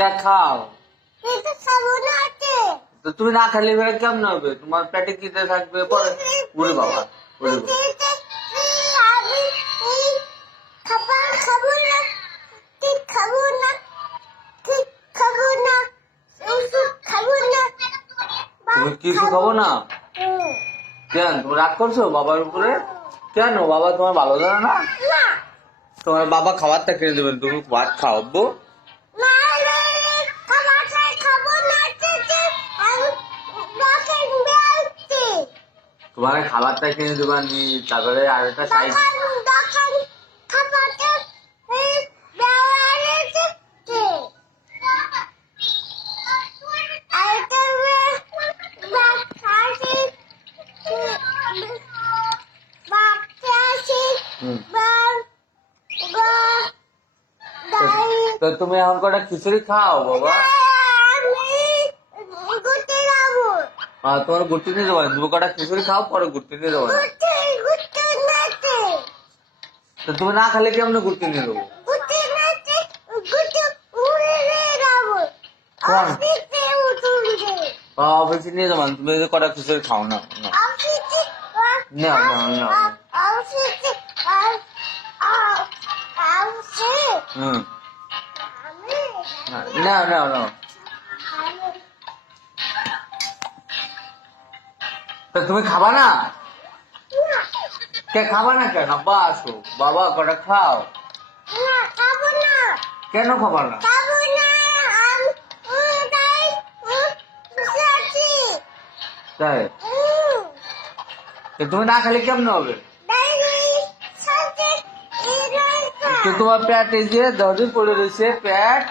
কে খাও? কিন্তু খাবো না আজকে। তো তুমি না খেলে এবার কেমন হবে? তোমার পেটে খিদে থাকবে পরে। ওরে বাবা, ওরে বাবা। আমি এই খাবার খাবো না, ঠিক খাবো না, ঠিক খাবো না, ওষুধ খাবো না। তুমি কিছু খাবো না? হুম। কেন তুমি রাগ করছো বাবার উপরে? কেন বাবা তোমার ভালো জানে না? না, তোমার বাবা খাবারটা কিনে দেবেন, তুমি ভাত খাও আব্বু। না, না, খাবারটা খাবো না আজকে। আমি বাসায় বেরোচ্ছি। তোমার খাবারটা কিনে দেবেন, তারপরে আরেকটা সাইড। দোকান খাবারটা এই বেরোচ্ছে। আরেকটা বাচ্চা আছে, হুম। গাড়ি। তো তুমি এখন কটা খিচুড়ি খাও বাবা। আমি ঘুরতে যাবো। তোমার ঘুরতে নিয়ে যাবো, তুমি কটা খিচুড়ি খাও পরে ঘুরতে নিয়ে যাবো। ঘুরতে নাচে। তো তুমি না খেলে কেমন ঘুরতে নিয়ে যাবো? ঘুরতে নাচে, ঘুরতে উড়ে যাবো। কোন? অফিসে উঠবে। অফিসে নিয়ে যাবো, তুমি যদি কটা খিচুড়ি খাও না। অফিসে না না না। অফিসে অফিসে হুম। আমি না না না। তো তুমি খাবা না? কে খাবা না কেন? আব্বা আসো, বাবা কটা খাও। না খাবো না, কেন খাবা না? খাবো না। আমি তাই বসে আছি। তাই? তো তুমি না খেলে কেমন হবে? তো তোমার পেট এই যে 10 দিন পড়ে রয়েছে পেট।